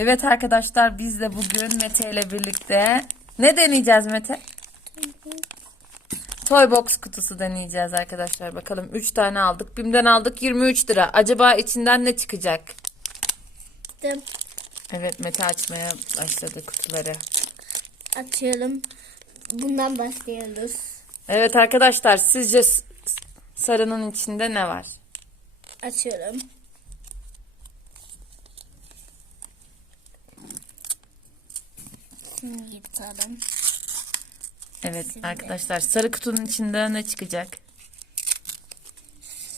Evet arkadaşlar biz de bugün Mete ile birlikte ne deneyeceğiz Mete? Toy box kutusu deneyeceğiz arkadaşlar. Bakalım 3 tane aldık. Bim'den aldık 23 lira. Acaba içinden ne çıkacak? Dım. Evet Mete açmaya başladı kutuları. Atıyorum. Bundan başlıyoruz. Evet arkadaşlar sizce sarının içinde ne var? Açıyorum. Şimdi yırtalım. Evet arkadaşlar sarı kutunun içinde ne çıkacak?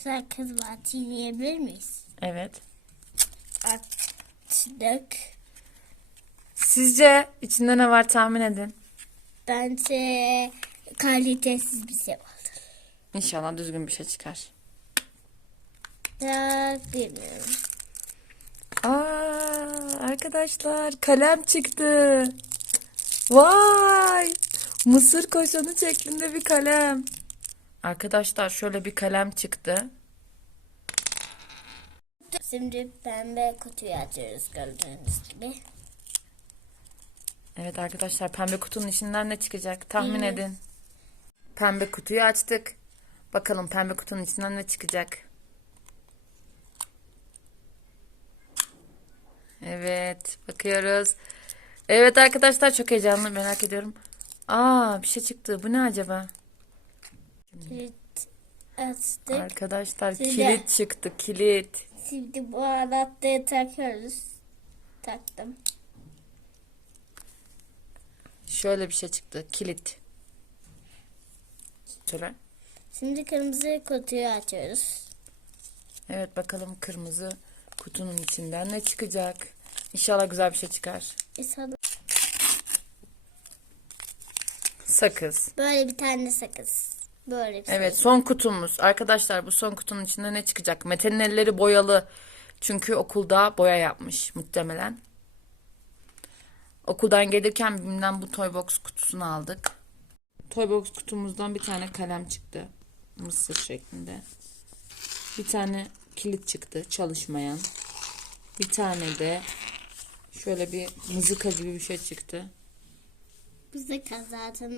Sakız var. Çiğneyebilir miyiz? Evet. Attık. Sizce içinde ne var tahmin edin. Bence kalitesiz bir şey vardır. İnşallah düzgün bir şey çıkar. Ya bilmiyorum. Aa, arkadaşlar kalem çıktı. Vay! Mısır koşanı şeklinde bir kalem. Arkadaşlar şöyle bir kalem çıktı. Şimdi pembe kutuyu açıyoruz gördüğünüz gibi. Evet arkadaşlar pembe kutunun içinden ne çıkacak? Tahmin Bilmiyorum. edin. Pembe kutuyu açtık. Bakalım pembe kutunun içinden ne çıkacak? Evet, bakıyoruz. Evet arkadaşlar çok heyecanlı merak ediyorum. Aa bir şey çıktı. Bu ne acaba? Kilit açtık. Arkadaşlar Size- kilit çıktı, kilit. Şimdi bu anahtarı takıyoruz. Taktım. Şöyle bir şey çıktı, kilit. Şöyle. Şimdi kırmızı kutuyu açıyoruz. Evet bakalım kırmızı kutunun içinden ne çıkacak? İnşallah güzel bir şey çıkar. İnşallah Sakız. Böyle bir tane sakız. Böyle bir şey. Evet son kutumuz. Arkadaşlar bu son kutunun içinde ne çıkacak? Mete'nin elleri boyalı. Çünkü okulda boya yapmış muhtemelen. Okuldan gelirken BİM'den bu Toybox kutusunu aldık. Toybox kutumuzdan bir tane kalem çıktı. Mısır şeklinde. Bir tane kilit çıktı çalışmayan. Bir tane de şöyle bir mızıka gibi bir şey çıktı. Bize kazatın